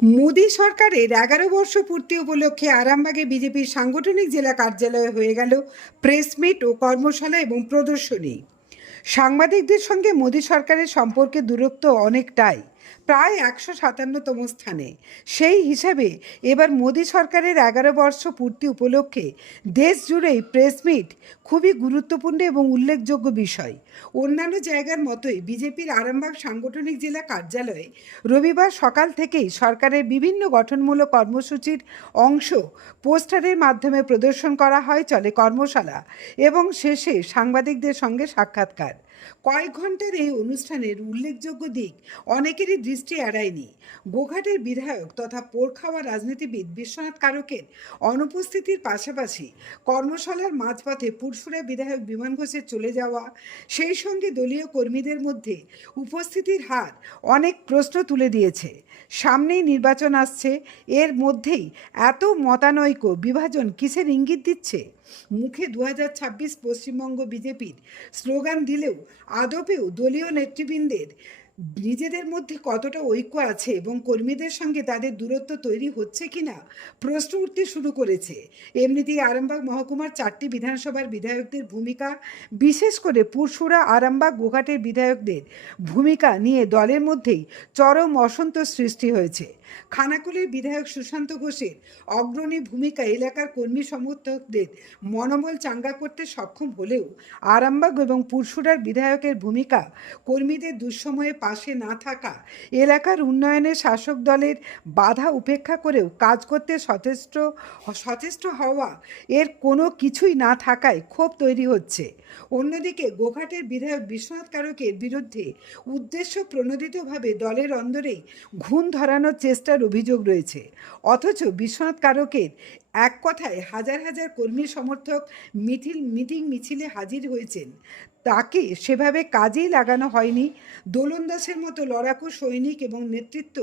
মোদী সরকারের এগারো বর্ষ পূর্তি উপলক্ষে আরামবাগে বিজেপির সাংগঠনিক জেলা কার্যালয়ে হয়ে গেল প্রেসমিট ও কর্মশালা এবং প্রদর্শনী। সাংবাদিকদের সঙ্গে মোদী সরকারের সম্পর্কে দূরত্ব অনেকটাই। প্রায় একশো সাতান্নতম স্থানে। সেই হিসাবে এবার মোদী সরকারের এগারো বর্ষ পূর্তি উপলক্ষে দেশ জুড়েই প্রেস মিট খুবই গুরুত্বপূর্ণ এবং উল্লেখযোগ্য বিষয়। অন্যান্য জায়গার মতোই বিজেপির আরামবাগ সাংগঠনিক জেলা কার্যালয়ে রবিবার সকাল থেকেই সরকারের বিভিন্ন গঠনমূলক কর্মসূচির অংশ পোস্টারের মাধ্যমে প্রদর্শন করা হয় চলে কর্মশালা এবং শেষে সাংবাদিকদের সঙ্গে সাক্ষাৎকার। কয়েক ঘণ্টার এই অনুষ্ঠানের উল্লেখযোগ্য দিক অনেকেরই দৃষ্টি এড়ায়নি। গোঘাটের বিধায়ক তথা পোরখাওয়া রাজনীতিবিদ বিশ্বনাথ কারকের অনুপস্থিতির পাশাপাশি কর্মশালার মাঝপথে পুরসুরা বিধায়ক বিমান ঘোষের চলে যাওয়া, সেই সঙ্গে দলীয় কর্মীদের মধ্যে উপস্থিতির হার অনেক প্রশ্ন তুলে দিয়েছে। সামনেই নির্বাচন আসছে। এর মধ্যেই এত মতানৈক্য বিভাজন কিসের ইঙ্গিত দিচ্ছে? মুখে দু হাজার ছাব্বিশ পশ্চিমবঙ্গ বিজেপির স্লোগান দিলেও আদপেও দলীয় নেতৃবৃন্দের নিজেদের মধ্যে কতটা ঐক্য আছে এবং কর্মীদের সঙ্গে তাদের দূরত্ব তৈরি হচ্ছে কিনা প্রশ্ন উঠতে শুরু করেছে। এমনিতেই আরামবাগ মহকুমার চারটি বিধানসভার বিধায়কদের ভূমিকা, বিশেষ করে পুরসুরা, আরামবাগ, গোঘাটের বিধায়কদের ভূমিকা নিয়ে দলের মধ্যেই চরম অসন্তোষ সৃষ্টি হয়েছে। খানাকুলের বিধায়ক সুশান্ত ঘোষের অগ্রণী ভূমিকা এলাকার কর্মী সমর্থকদের মনোবল চাঙ্গা করতে সক্ষম হলেও আরামবাগ এবং পুরসুরার বিধায়কের ভূমিকা কর্মীদের দুঃসময়ে পাশে না থাকা। এলাকার উন্নয়নে শাসক দলের বাধা উপেক্ষা করেও কাজ করতে সচেষ্ট সচেষ্ট হওয়া এর কোনো কিছুই না থাকায় ক্ষোভ তৈরি হচ্ছে। অন্যদিকে গোঘাটের বিধায়ক বিশ্বনাথ কারকের বিরুদ্ধে উদ্দেশ্য প্রণোদিতভাবে দলের অন্দরেই ঘুণ ধরানোর চেষ্টার অভিযোগ রয়েছে। অথচ বিশ্বনাথ কারকের এক কথায় হাজার হাজার কর্মী সমর্থক মিছিল মিটিং মিছিলে হাজির হয়েছেন। তাকে সেভাবে কাজেই লাগানো হয়নি। দোলন দাসের মতো লড়াকু সৈনিক এবং নেতৃত্ব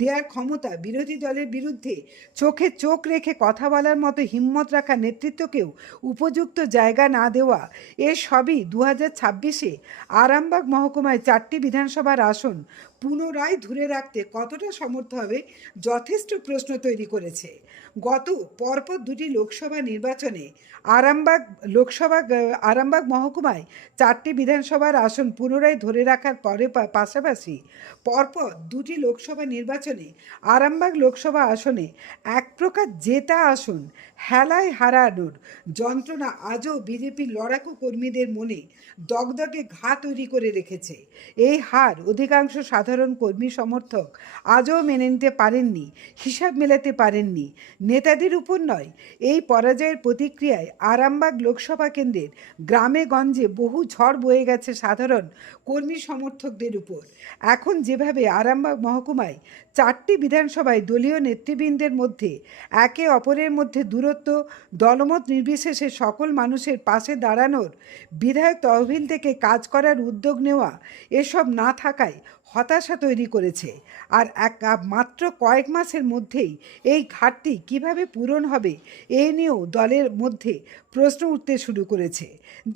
দেওয়ার ক্ষমতা বিরোধী দলের বিরুদ্ধে চোখে চোখ রেখে কথা বলার মতো হিম্মত রাখা নেতৃত্বকেও উপযুক্ত জায়গা না দেওয়া, এ সবই দু হাজার ছাব্বিশে আরামবাগ মহকুমায় চারটি বিধানসভার আসন পুনরায় ধরে রাখতে কতটা সমর্থ হবে যথেষ্ট প্রশ্ন তৈরি করেছে। গত পরপর দুটি লোকসভা নির্বাচনে আরামবাগ লোকসভা, আরামবাগ মহকুমায় চারটি বিধানসভার আসন পুনরায় ধরে রাখার পরে পাশাপাশি পরপর দুটি লোকসভা নির্বাচনে আরামবাগ লোকসভা আসনে এক প্রকার জেতা আসন হেলায় হারানোর যন্ত্রণা আজও বিজেপির লড়াকু কর্মীদের মনে দগদগে ঘা তৈরি করে রেখেছে। এই হার অধিকাংশ সাধারণ কর্মী সমর্থক আজও মেনে নিতে পারেননি, হিসাব মেলাতে পারেননি। নেতাদের উপর নয়, এই পরাজয়ের প্রতিক্রিয়ায় আরামবাগ লোকসভা কেন্দ্রের গ্রামে গঞ্জে বহু ঝড় বয়ে গেছে সাধারণ কর্মী সমর্থকদের উপর। এখন যেভাবে আরামবাগ মহকুমায় চারটি বিধানসভায় দলীয় নেতৃবৃন্দের মধ্যে একে অপরের মধ্যে দূরত্ব, দলমত নির্বিশেষে সকল মানুষের পাশে দাঁড়ানোর বিধায়ক তহবিল থেকে কাজ করার উদ্যোগ নেওয়া এসব না থাকায় হতাশা তৈরি করেছে। আর এক মাত্র কয়েক মাসের মধ্যেই এই ঘাটতি কীভাবে পূরণ হবে এ নিয়েও দলের মধ্যে প্রশ্ন উঠতে শুরু করেছে।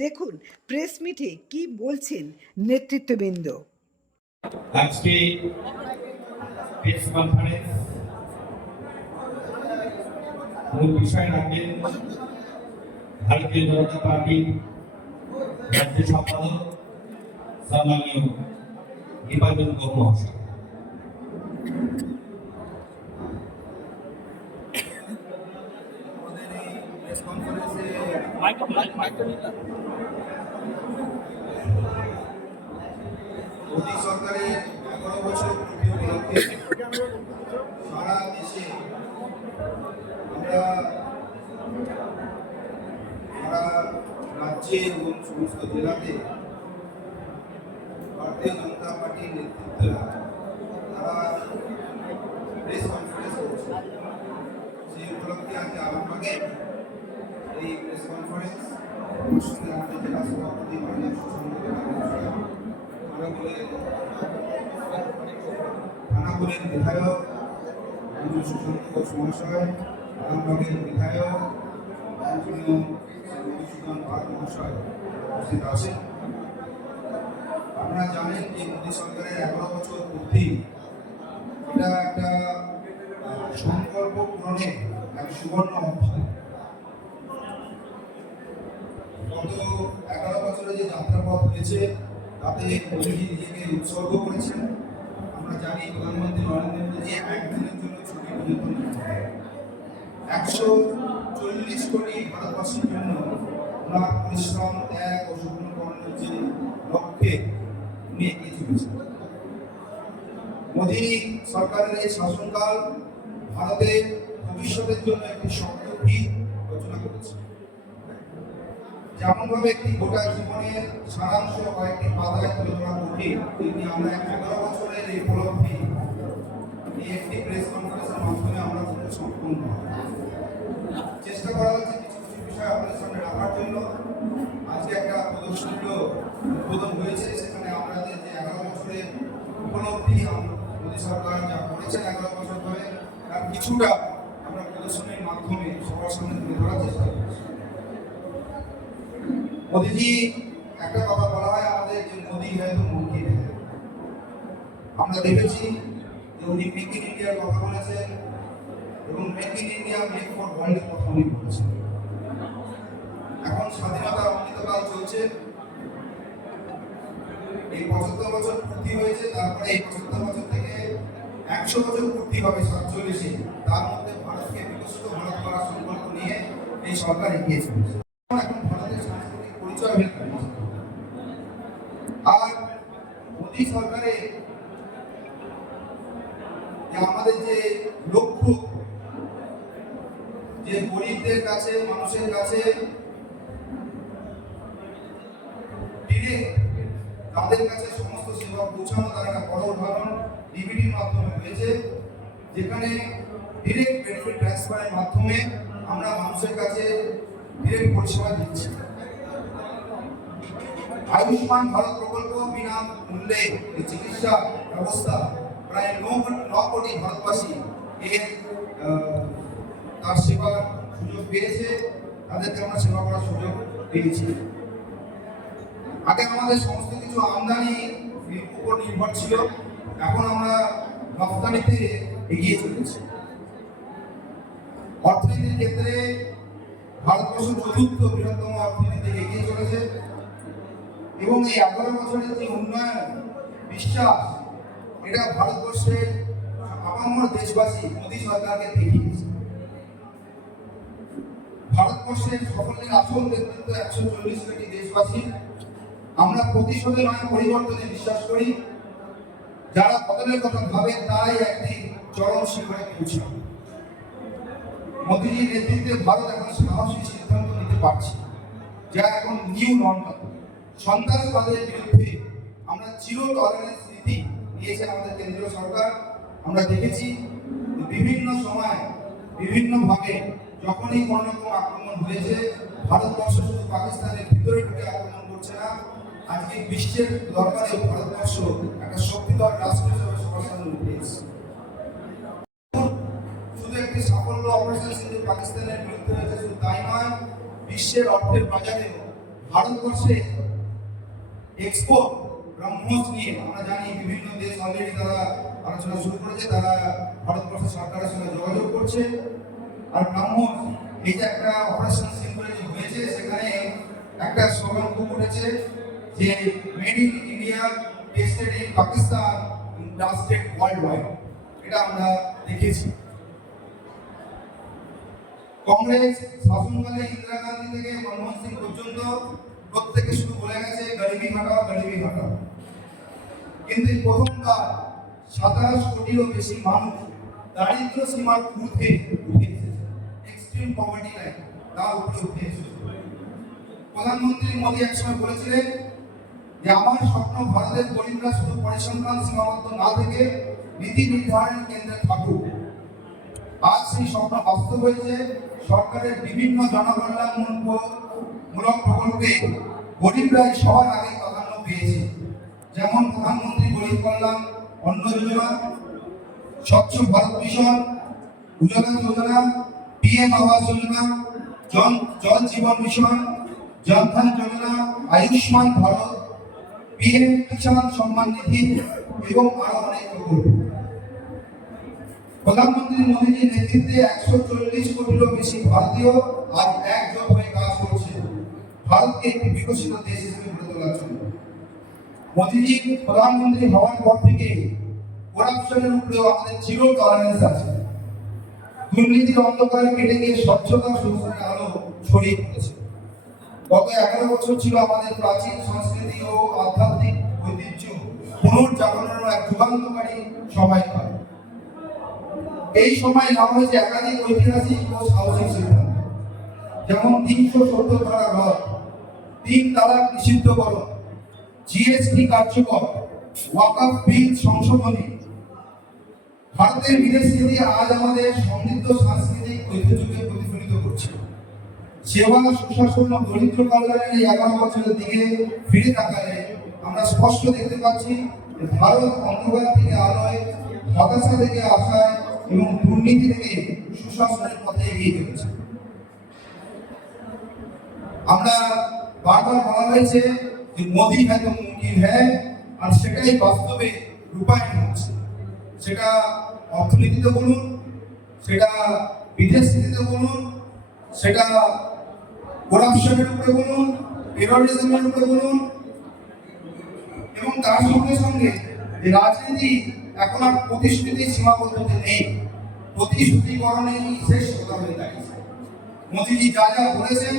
দেখুন, প্রেস মিটে কি বলছেন নেতৃত্ববৃন্দ। আজকে প্রেস কনফারেন্স মূল বিষয় রাখবেন ভারতীয় জনতা পার্টির রাজ্য সম্পাদক, সম্মানীয় নির্বাচন কর মহাশয় আমাদের এই প্রেস কনফারেন্সে মোদী সরকারের এগারো বছর পূর্তি উপলক্ষে সারা দেশে আমরা সারা রাজ্যে এবং সমস্ত জেলাতে ভারতীয় জনতা পার্টির নেতৃত্বরা তারা প্রেস কনফারেন্স করছে সেই উপলক্ষে আজকে আরামবাগে এই প্রেস কনফারেন্স আমার সঙ্গে আমাদের জেলা সভাপতি মাননীয় সুশান্ত জেলা মহাশয় খানাকুলের খানাকুলের বিধায়ক মাননীয় সুশান্ত ঘোষ মহাশয় আপনারা জানেন যে মোদী সরকারের এগারো বছর পূর্তি এটা একটা সংকল্প পূরণের এক সুবর্ণ অধ্যায় গত এগারো বছরে যে যাত্রাপথ হয়েছে, তাতে মোদীজি নিজেকে উৎসর্গ করেছেন। আমরা জানি প্রধানমন্ত্রী নরেন্দ্র মোদী একদিনের জন্য একশো চল্লিশ কোটি ভারতবাসীর জন্য ওনার পরিশ্রম, ত্যাগ ও শুকনোকরণের যে লক্ষ্যে উনি এগিয়ে চলেছেন। মোদী সরকারের এই শাসনকাল ভারতের ভবিষ্যতের জন্য একটি ভিত রচনা করেছে। যেমন ভাবে একটি গোটা জীবনের সারাংশ কয়েকটি পাতায় তুলে ধরা কঠিন, তেমনি আমরা এগারো বছরের এই উপলব্ধি এই একটি প্রেস কনফারেন্সের মাধ্যমে আমরা করতে সম্পূর্ণ চেষ্টা করা হচ্ছে কিছু কিছু বিষয় আপনাদের সামনে রাখার জন্য। আজকে একটা প্রদর্শনীও উদ্বোধন হয়েছে, সেখানে আমাদের যে এগারো বছরের উপলব্ধি, মোদী সরকার যা করেছেন এগারো বছর ধরে, তার কিছুটা আমরা প্রদর্শনীর মাধ্যমে সবার সামনে তুলে ধরার চেষ্টা করছি। মোদিজি, একটা কথা বলা হয় আমাদের যে মোদি হয়তো মুরগি আমরা দেখেছি উনি মেক ইন ইন্ডিয়ার কথা বলেছেন এবং make in India make for ওয়ার্ল্ডের কথা উনি বলেছেন। এখন স্বাধীনতার অমৃতকাল চলছে। এই পঁচাত্তর বছর পূর্তি হয়েছে, তারপরে এই পঁচাত্তর বছর থেকে একশো বছর পূর্তি হবে সাতচল্লিশে। তার মধ্যে ভারতকে বিকশিত ভারত করার সংকল্প নিয়ে এই সরকার এগিয়ে চলেছে। এখন ভারতের সাংস্কৃতিক পরিচয় আর মোদী সরকারে যে আমাদের যে লক্ষ্য যে গরিবদের কাছে মানুষের কাছে ডিরেক্ট তাদের কাছে সমস্ত সেবা পৌঁছানো তার একটা বড় উদাহরণ ডিবিটির মাধ্যমে হয়েছে যেখানে ডিরেক্ট বেনিফিট ট্রান্সফারের মাধ্যমে আমরা মানুষের কাছে ডিরেক্ট পরিষেবা দিচ্ছি। আয়ুষ্মান ভারত প্রকল্প বিনা মূল্যে চিকিৎসা ব্যবস্থা প্রায় ন কোটি ভারতবাসী এর তার সেবার সুযোগ পেয়েছে। তাদেরকে আমরা সেবা করার সুযোগ পেয়েছি। আগে আমাদের সমস্ত কিছু আমদানি উপর নির্ভর ছিল। এখন আমরা রপ্তানিতে এগিয়ে চলেছি। অর্থনীতির ক্ষেত্রে ভারতবর্ষ চতুর্থ বৃহত্তম অর্থনীতি এগিয়ে চলেছে। এবং এই এগারো বছরের যে উন্নয়ন, বিশ্বাস, এটা ভারতবর্ষের আপামর দেশবাসী মোদী সরকারকে দেখিয়েছে ভারতবর্ষের সকলের আসল নেতৃত্ব একশো চল্লিশ কোটি দেশবাসী। আমরা প্রতিশোধে নয়, পরিবর্তনে বিশ্বাস করি। যারা বদলের কথা ভাবে, তারাই একদিন চরম শিখরে পৌঁছাবে। মোদীজির নেতৃত্বে ভারত এখন সাহসী সিদ্ধান্ত নিতে পারছে। যা এখন নিউ নর্মাল সন্ত্রাসবাদের বিরুদ্ধে আমরা জিরো টলারেন্স নীতি নিয়েছে আমাদের কেন্দ্রীয় সরকার। আমরা দেখেছি বিভিন্ন সময় বিভিন্নভাবে যখনই কোনো রকম আক্রমণ হয়েছে, ভারতবর্ষ শুধু পাকিস্তানের ভিতরে ঢুকে আক্রমণ করছে না, আজকে বিশ্বের দরবারে ভারতবর্ষ একটা শক্তিধর রাষ্ট্র হিসেবে সবার সামনে উঠে এসেছে। একটি সাফল্য অপারেশন সিন্ধু পাকিস্তানের বিরুদ্ধে হয়েছে শুধু তাই নয়, বিশ্বের অর্থের বাজারে ভারতবর্ষে এক্সপোর্ট ব্রহ্মোস নিয়ে আমরা জানি বিভিন্ন দেশ অলরেডি তারা আলোচনা শুরু করেছে, তারা ভারতবর্ষ সরকারের সঙ্গে যোগাযোগ করছে। আর ব্রহ্মোস এই যে একটা অপারেশন সিন্ধুরে যে হয়েছে, সেখানে একটা স্লোগান উঠেছে যে made in India tested in Pakistan dusted world wide এটা আমরা দেখেছি। কংগ্রেস, শাসনকালে ইন্দিরা গান্ধী থেকে মনমোহন সিং পর্যন্ত প্রত্যেকে শুধু বলে গেছে, গরিবি হটাও গরিবি হটাও। কিন্তু এই প্রথমবার সাতাশ কোটিরও বেশি মানুষ দারিদ্র সীমার ঊর্ধ্বে এক্সট্রিম পভার্টি লাইন প্রধানমন্ত্রী মোদী একসময় বলেছিলেন যে, আমার স্বপ্ন ভারতের গরিবরা শুধু পরিসংখ্যান সীমাবদ্ধ না থেকে নীতি নির্ধারণ কেন্দ্রে থাকুক। আজ সেই স্বপ্ন বাস্তব হয়েছে সরকারের বিভিন্ন জনকল্যাণমূলক মূলক প্রকল্পে গরিবরাই সবার আগে প্রাধান্য পেয়েছে। যেমন প্রধানমন্ত্রী গরিব কল্যাণ অন্ন যোজনা, স্বচ্ছ Bharat mission Ujjwala Yojana, PM Awas Yojana, Jan, Jal Jeevan mission Jan Dhan Yojana, Ayushman Bharat, PM Kisan Samman Nidhi এবং আরও অনেক প্রকল্প। প্রধানমন্ত্রী মোদীজির নেতৃত্বে একশো চল্লিশ কোটিরও বেশি ভারতীয় আজ একজোট হয়ে কাজ করছে। ভারতকে একটি বিকশিত দেশ হিসেবে গড়ে তোলার জন্য। মোদীজি প্রধানমন্ত্রী হওয়ার পর থেকে করাপশনের উপরেও আমাদের জিরো টলারেন্স আছে। দুর্নীতির অন্ধকারে কেটে গিয়ে স্বচ্ছতা শোষণের আলো ছড়িয়ে পড়েছে। গত এগারো বছর ছিল আমাদের প্রাচীন সংস্কৃতি ও আধ্যাত্মিক ঐতিহ্য পুনর্জাগরণের এক যুগান্তকারী সময়কাল এই সময় নেওয়া হয়েছে একাধিক ঐতিহাসিক ও সাহসিক সিদ্ধান্ত। যেমন তিনশো সত্তর ধারা রদ তিন তালাক নিষিদ্ধকরণ জিএসটি কার্যকর, ওয়াকফ বিল সংশোধনী। ভারতের বিদেশ নীতি আজ আমাদের সমৃদ্ধ সাংস্কৃতিক ঐতিহ্যকে প্রতিফলিত করছে। সেবা, সুশাসন ও দরিদ্র কল্যাণের এই এগারো বছরের দিকে ফিরে তাকালে আমরা স্পষ্ট দেখতে পাচ্ছি ভারত অন্ধকার থেকে আলোয়, হতাশা থেকে আশায় এবং দুর্নীতি থেকে সুশাসনের পথে এগিয়ে চলেছে। আমরা বারবার বলা হয়েছে যে মোদি হ্যাঁ তো মুমকিন হ্যাঁ আর সেটাই বাস্তবে রূপায়ণ হচ্ছে। সেটা অর্থনীতিতে বলুন, সেটা বিদেশ নীতিতে বলুন, সেটা করাপশনের উপরে বলুন টেরোরিজমের উপরে বলুন, এবং তার সঙ্গে সঙ্গে যে রাজনীতি এখন আর প্রতিশ্রুতি সীমাবদ্ধতে নেই। প্রতিশ্রুতিকরণেই শেষ কথা হয়ে দাঁড়িয়েছে। মোদীজি যা যা বলেছেন,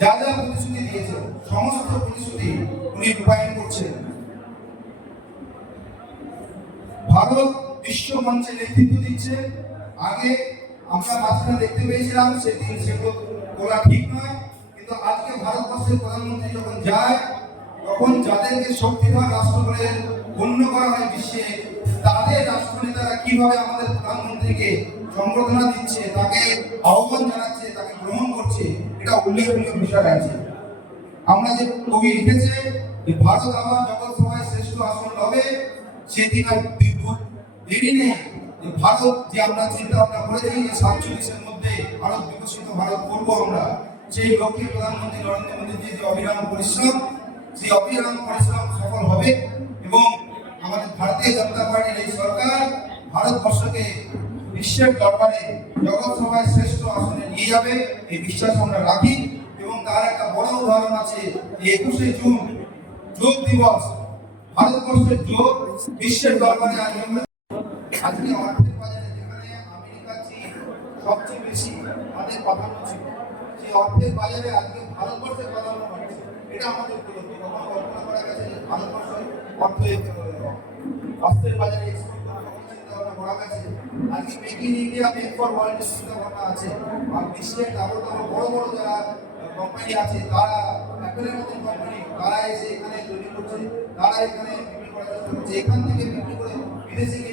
যা যা প্রতিশ্রুতি দিয়েছেন, সমস্ত প্রতিশ্রুতি উনি রূপায়ণ করছেন। ভারত বিশ্ব মঞ্চে নেতৃত্ব দিচ্ছে। আগে আমরা মাঝখানে দেখতে পেয়েছিলাম, সেদিন সেগুলো বলা ঠিক নয়। কিন্তু আজকে ভারতবর্ষের প্রধানমন্ত্রী যখন যায় তখন যাদেরকে শক্তিধর রাষ্ট্র বলে গণ্য করা হয় বিশ্বে, তাদের রাষ্ট্রনেতারা কীভাবে আমাদের প্রধানমন্ত্রীকে সম্বর্ধনা দিচ্ছে, তাকে আহ্বান জানাচ্ছে, তাকে গ্রহণ করছে, এটা উল্লেখনীয় বিষয় আছে। আমরা যে কবি লিখেছে যে, ভারত আমার জগৎ সভায় শ্রেষ্ঠ আসন হবে সেদিন আর বিদ্যুৎ দেরি নেই। যে ভারত যে আমরা চিন্তা ভাবনা করেছি যে সাতচল্লিশের মধ্যে ভারত বিকশিত ভারত করব আমরা, সেই লক্ষ্যে প্রধানমন্ত্রী নরেন্দ্র মোদীর যে অবিরাম পরিশ্রম সেই অবিরাম পরিশ্রম সফল হবে এবং আমাদের ভারতীয় জনতা পার্টির এই সরকার ভারতবর্ষকে বিশ্বের দরবারে জগৎ সভায় শ্রেষ্ঠ আসনে নিয়ে যাবে, এই বিশ্বাস আমরা রাখি এবং তার একটা বড় উদাহরণ আছে যে একুশে জুন যোগ দিবস, ভারতবর্ষের যোগ বিশ্বের দরবারে আজ আজকে অর্থের বাজারে যেখানে আমেরিকা, চীন সবচেয়ে বেশি তাদের প্রাধান্য ছিল, সেই অর্থের বাজারে আজকে ভারতবর্ষের বাড়ছে এটা আমাদের উপলব্ধি কখনো কল্পনা করা গেছে যে ভারতবর্ষ অর্থ চিন্তা আছে। আর বিশ্বের তাবড় বড় বড় যারা কোম্পানি আছে, তারা মতন তারা এসে এখানে তৈরি করছে, তারা এখানে বিক্রি করার চেষ্টা করছে। এখান থেকে বিক্রি করে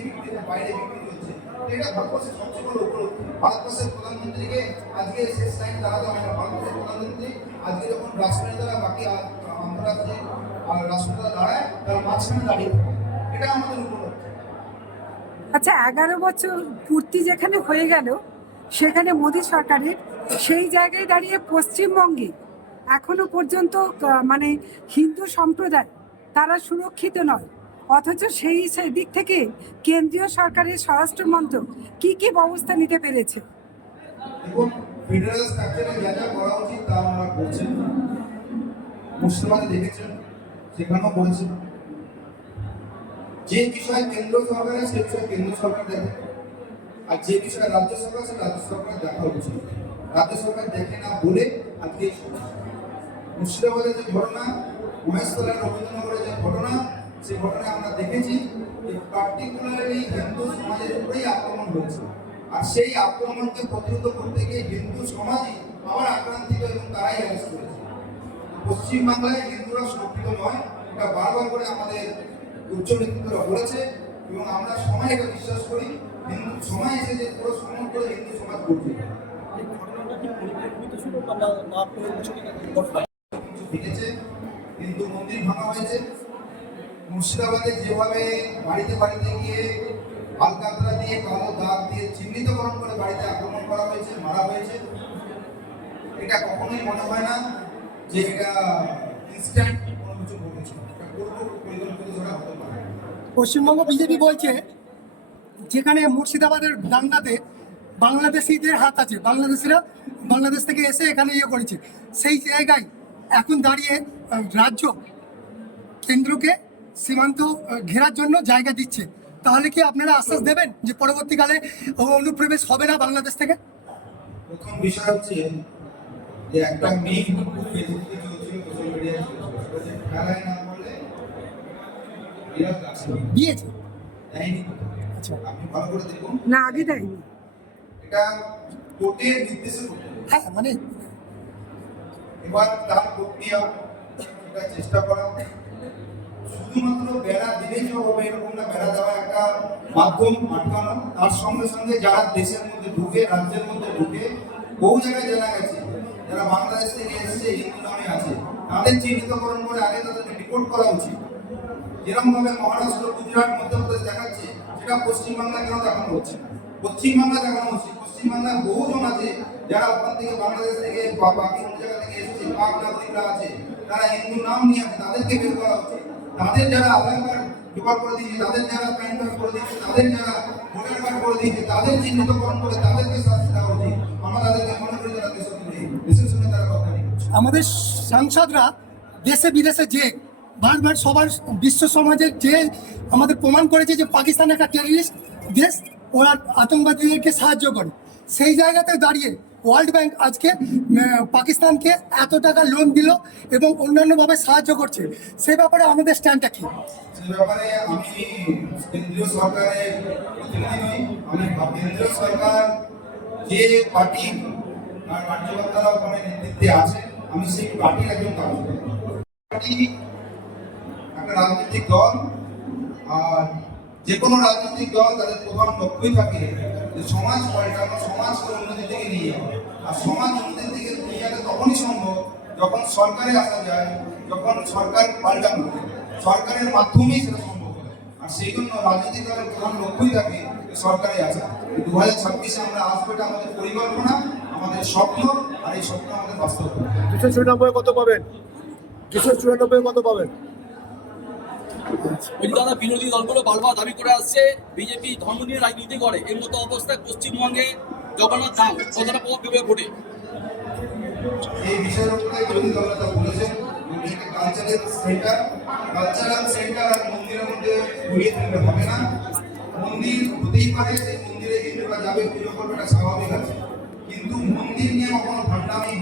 বিক্রি বাইরে বিক্রি হচ্ছে। এটা ভারতবর্ষের সবচেয়ে বড় ভারতবর্ষের প্রধানমন্ত্রীকে আজকে শেষ টাইম দাঁড়াতে হয় না। ভারতবর্ষের প্রধানমন্ত্রী আজকে যখন বাকি দাঁড়ায় মাঝখানে দাঁড়িয়ে এটা আমাদের আচ্ছা এগারো বছর পূর্তি যেখানে হয়ে গেল, সেখানে মোদী সরকারের সেই জায়গায় দাঁড়িয়ে পশ্চিমবঙ্গে এখনও পর্যন্ত মানে হিন্দু সম্প্রদায়, তারা সুরক্ষিত নয়। অথচ সেই সেই দিক থেকে কেন্দ্রীয় সরকারের স্বরাষ্ট্র মন্ত্রক কি কি ব্যবস্থা নিতে পেরেছে? এবং ফেডারেল স্ট্রাকচারে দেখেছেন, সেখানেও করেছেন যে বিষয় কেন্দ্র সরকারের সে বিষয়ে কেন্দ্র সরকার দেখে। আর যে বিষয়ে রাজ্য সরকার সে রাজ্য সরকার দেখা উচিত। রাজ্য সরকার দেখে না বলে আজকে মুর্শিদাবাদের যে ঘটনা, মহেশতলার রবীন্দ্রনগরের যে ঘটনা সেই ঘটনায় আমরা দেখেছি যে পার্টিকুলারলি হিন্দু সমাজের উপরেই আক্রমণ হয়েছে। আর সেই আক্রমণকে প্রতিরোধ করতে গিয়ে হিন্দু সমাজই আবার আক্রান্তিত এবং তারাই অ্যারেস্ট করেছে পশ্চিমবাংলায় হিন্দুরা সুরক্ষিত নয় এটা বারবার করে আমাদের উচ্চ নেতৃত্বরা বলেছে এবং আমরা সময় এটা বিশ্বাস করি হিন্দু সময় এসেছে পুরো সময় করে হিন্দু সমাজ করছে কিন্তু মন্দির ভাঙা হয়েছে মুর্শিদাবাদে যেভাবে বাড়িতে বাড়িতে গিয়ে আলকাতরা দিয়ে কালো দাগ দিয়ে চিহ্নিতকরণ করে বাড়িতে আক্রমণ করা হয়েছে, মারা হয়েছে, এটা কখনোই মনে হয় না যে এটা ইনস্ট্যান্ট কোনো কিছু ঘটেছে। পশ্চিমবঙ্গ বিজেপি বলছে, যেখানে মুর্শিদাবাদের দাঙ্গাতে বাংলাদেশিদের হাত আছে, বাংলাদেশিরা বাংলাদেশ থেকে এসে এখানে ইয়ে করেছে সেই জায়গায় এখন দাঁড়িয়ে রাজ্য কেন্দ্রকে সীমান্ত ঘেরার জন্য জায়গা দিচ্ছে। তাহলে কি আপনারা আশ্বাস দেবেন যে পরবর্তীকালে অনুপ্রবেশ হবে না বাংলাদেশ থেকে? প্রথম বিষয় হচ্ছে যে একটা মেয়ে ফেসবুকে চলছিল সোশ্যাল মিডিয়ায় চলছিল খেলায় না বললে দিয়েছে? দেয়নি আচ্ছা। আপনি ভালো করে দেখুন। না আগে দেয়নি। এটা কোর্টের নির্দেশে হ্যাঁ মানে এবার তার প্রক্রিয়া চেষ্টা করা। শুধুমাত্র বেড়া দিলেই হবে এরকম না, বেড়া দেওয়া একটা মাধ্যম আটকানো। তার সঙ্গে সঙ্গে যারা দেশের মধ্যে ঢুকে, রাজ্যের মধ্যে ঢুকে, বহু জায়গায় জানা গেছে, যারা বাংলাদেশ থেকে হিন্দু নামে আছে, তাদের চিহ্নিতকরণ করে আগে তাদেরকে রিপোর্ট করা উচিত। মহারাষ্ট্র, গুজরাট, মধ্যপ্রদেশ দেখাচ্ছে, সেটা পশ্চিমবাংলা কেন দেখানো হচ্ছে? পশ্চিমবাংলা দেখানো হচ্ছে। পশ্চিমবাংলার বহুজন আছে যারা ওখান থেকে বাংলাদেশ থেকে বাকি অন্য জায়গা থেকে এসেছে, পাক নাগরিকরা আছে, তারা হিন্দু নাম নিয়ে আছে, তাদেরকে বের তাদের যারা আধার কার্ড জোগাড় করে দিয়েছে তাদের যারা প্যান কার্ড করে দিয়েছে তাদের যারা ভোটার কার্ড করে দিয়েছে তাদের চিহ্নিতকরণ করে তাদেরকে শাস্তি দেওয়া উচিত। আমরা তাদেরকে মনে করি যারা দেশদ্রোহী দেশের সঙ্গে তারা কথা আমাদের সাংসদরা দেশে বিদেশে যে বারবার সবার বিশ্ব সমাজের যে আমাদের প্রমাণ করেছে যে পাকিস্তান একটা টেররিস্ট দেশ, ওরা আতঙ্কবাদীদেরকে সাহায্য করে। সেই জায়গাতে দাঁড়িয়ে ওয়ার্ল্ড ব্যাংক আজকে পাকিস্তানকে এত টাকা লোন দিল এবং অন্যান্যভাবে সাহায্য করছে। সে ব্যাপারে আমাদের স্ট্যান্ডটা কি? ব্যাপারে আমি কেন্দ্রীয় সরকারের আমি কেন্দ্রীয় সরকার যে পার্টি আর কার্যকর্তারা ওখানে নেতৃত্বে আছে, আমি সেই পার্টির একজন পার্টি একটা রাজনৈতিক দল, আর যে কোনো রাজনৈতিক দল তাদের প্রধান লক্ষ্যই থাকে। সমাজ পাল্টানো সমাজকে উন্নতির দিকে নিয়ে যাওয়া আর সমাজ উন্নতির দিকে নিয়ে গেলে তখনই সম্ভব যখন সরকারে আসা যায়, যখন সরকার পাল্টানো সরকারের মাধ্যমেই সেটা সম্ভব আর সেই জন্য রাজনৈতিক দলের প্রধান লক্ষ্যই থাকে সরকারে আসা। দু হাজার ছাব্বিশে আমরা আসব এটা আমাদের পরিকল্পনা, আমাদের স্বপ্ন, আর এই স্বপ্ন আমাদের বাস্তব। দুশো চুরানব্বই কত পাবেন? দুশো চুরানব্বই কত পাবেন? ওই দাদা, বিরোধী দলগুলো বারবার দাবি করে আসছে, বিজেপি ধর্ম নিয়ে রাজনীতি করে। এর মতো অবস্থায় পশ্চিমবঙ্গে জগন্নাথ ধাম কতটা প্রভাব ফেলবে ভোটে না। মন্দির মন্দিরে কিন্তু মন্দির নিয়ে কখনো ভান্ডামি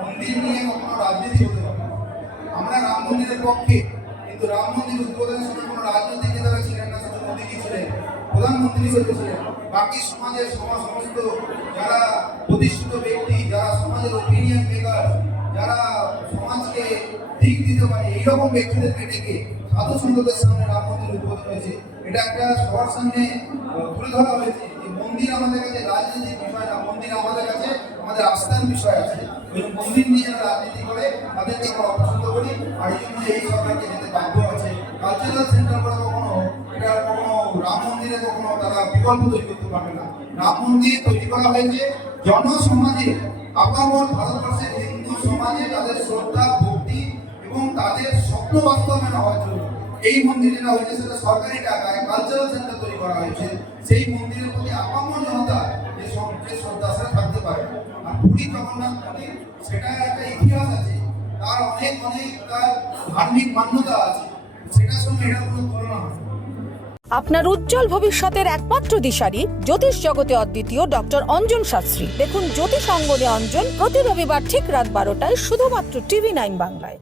মন্দির নিয়ে কখনো রাজনীতি হতে আমরা রাম মন্দিরের পক্ষে কিন্তু রাম মন্দির উদ্বোধনের সময় কোনো রাজনৈতিক নেতারা ছিলেন না, শুধু মোদীজি ছিলেন, প্রধানমন্ত্রী ছিলেন। বাকি সমাজের সমাজ সমস্ত যারা প্রতিষ্ঠিত ব্যক্তি, যারা সমাজের ওপিনিয়ন মেকার যারা সমাজকে দিক দিতে পারে, এইরকম ব্যক্তিদেরকে ডেকে সাধু সন্তদের সামনে রাম মন্দির উদ্বোধন হয়েছে। এটা একটা সবার সামনে তুলে ধরা হয়েছে যে মন্দির আমাদের কাছে রাজনীতির বিষয় না, মন্দির আমাদের কাছে আমাদের আস্থার বিষয় আছে। মন্দির নিয়ে রাজনীতি করে, তাদেরকে বিকল্প তৈরি করতে পারবে তৈরি করা হয়েছে জনসমাজে। আপামর ভারতবর্ষের হিন্দু সমাজে তাদের শ্রদ্ধা, ভক্তি এবং তাদের স্বপ্ন বাস্তবায়ন হওয়ার জন্য এই মন্দির যেটা হয়েছে, সেটা সরকারি টাকায় কালচারাল সেন্টার তৈরি করা হয়েছে। সেই মন্দিরের প্রতি আপামর জনতা যে শ্রদ্ধা সেটা থাকতে পারে। পুরী জগন্নাথ মন্দির একটা ইতিহাস আছে। তার অনেক অনেক, তার ধার্মিক মান্যতা আছে। সেটার সঙ্গে এটা কোনো তুলনা হয় আপনার উজ্জ্বল ভবিষ্যতের একমাত্র দিশারি জ্যোতিষ জগতে অদ্বিতীয় ডক্টর অঞ্জন শাস্ত্রী। দেখুন জ্যোতিষ অঙ্গনে অঞ্জন প্রতি রবিবার ঠিক রাত বারোটায় শুধুমাত্র টিভি নাইন বাংলায়।